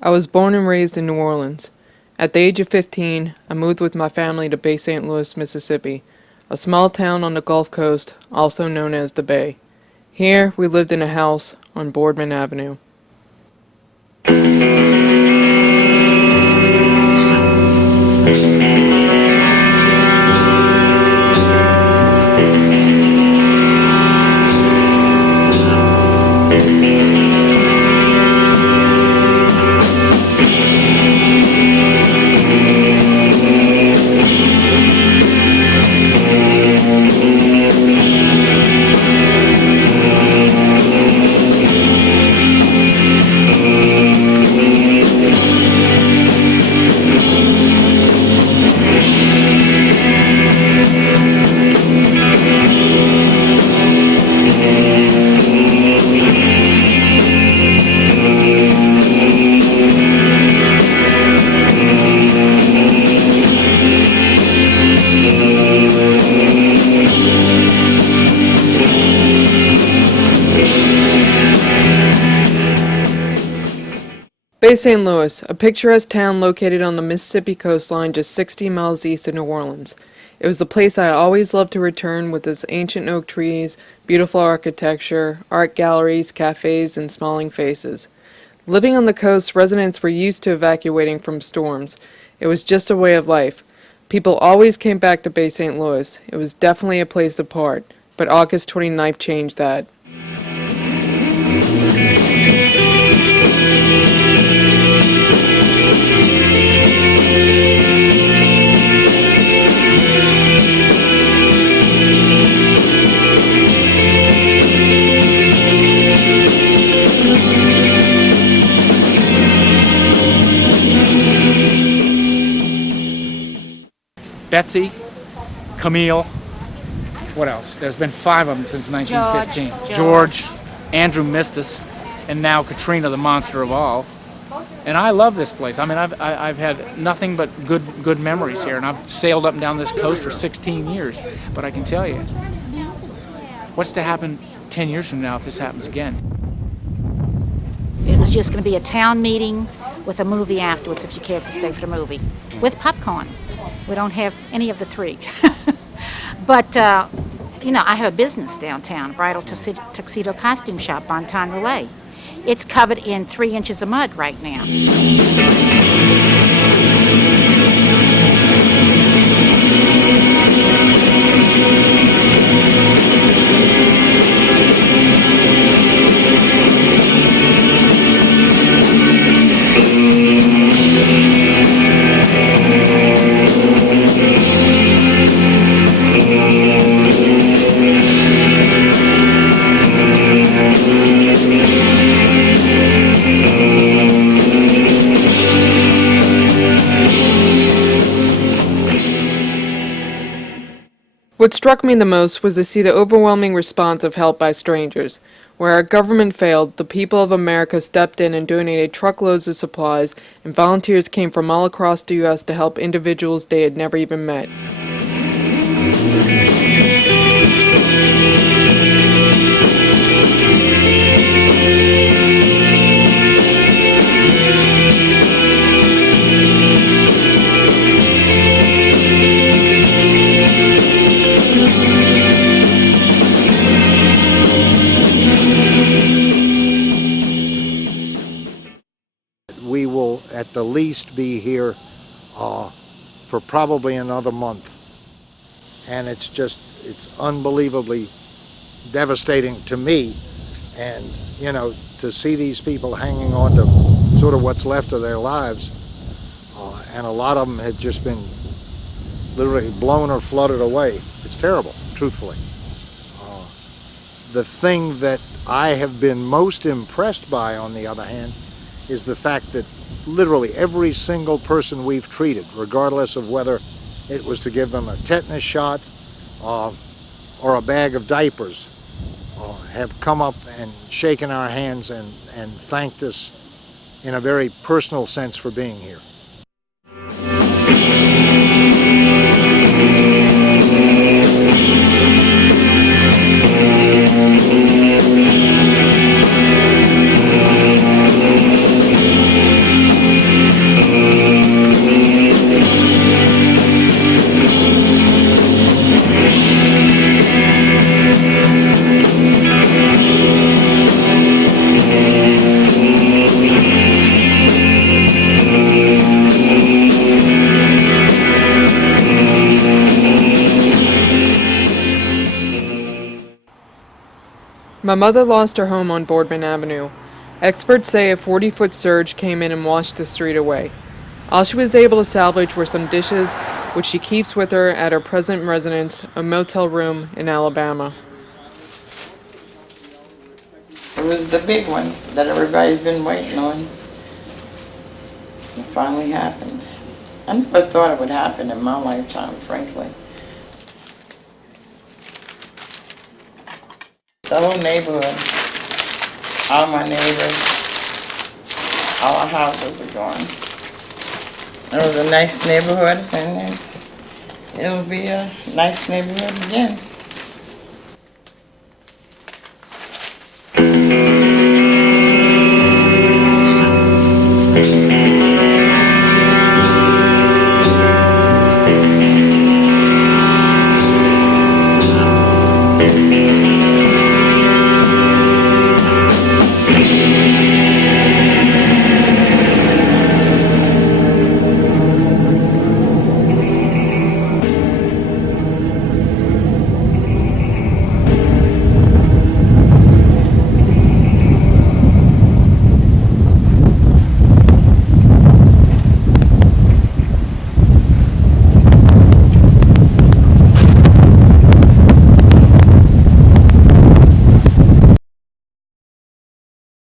I was born and raised in New Orleans. At the age of 15, I moved with my family to Bay St. Louis, Mississippi, a small town on the Gulf Coast, also known as the Bay. Here, we lived in a house on Boardman Avenue. Bay St. Louis, a picturesque town located on the Mississippi coastline just 60 miles east of New Orleans. It was the place I always loved to return with its ancient oak trees, beautiful architecture, art galleries, cafes, and smiling faces. Living on the coast, residents were used to evacuating from storms. It was just a way of life. People always came back to Bay St. Louis. It was definitely a place apart, but August 29th changed that. Betsy, Camille, what else? There's been 5 of them since 1915. George, Andrew Mistus, and now Katrina, the monster of all. And I love this place. I mean, I've had nothing but good memories here, and I've sailed up and down this coast for 16 years. But I can tell you, what's to happen 10 years from now if this happens again? It was just going to be a town meeting with a movie afterwards, if you cared to stay for the movie, with popcorn. We don't have any of the 3. But, I have a business downtown, bridal tuxedo costume shop, Bonton Relay. It's covered in 3 inches of mud right now. What struck me the most was to see the overwhelming response of help by strangers. Where our government failed, the people of America stepped in and donated truckloads of supplies, and volunteers came from all across the U.S. to help individuals they had never even met. We will at the least be here for probably another month. And it's unbelievably devastating to me. And, to see these people hanging on to sort of what's left of their lives, and a lot of them had just been literally blown or flooded away. It's terrible, truthfully. The thing that I have been most impressed by, on the other hand, is the fact that literally every single person we've treated, regardless of whether it was to give them a tetanus shot or a bag of diapers, have come up and shaken our hands and thanked us in a very personal sense for being here. My mother lost her home on Boardman Avenue. Experts say a 40-foot surge came in and washed the street away. All she was able to salvage were some dishes, which she keeps with her at her present residence, a motel room in Alabama. It was the big one that everybody's been waiting on. It finally happened. I never thought it would happen in my lifetime, frankly. The whole neighborhood, all my neighbors, all our houses are gone. It was a nice neighborhood, and it'll be a nice neighborhood again.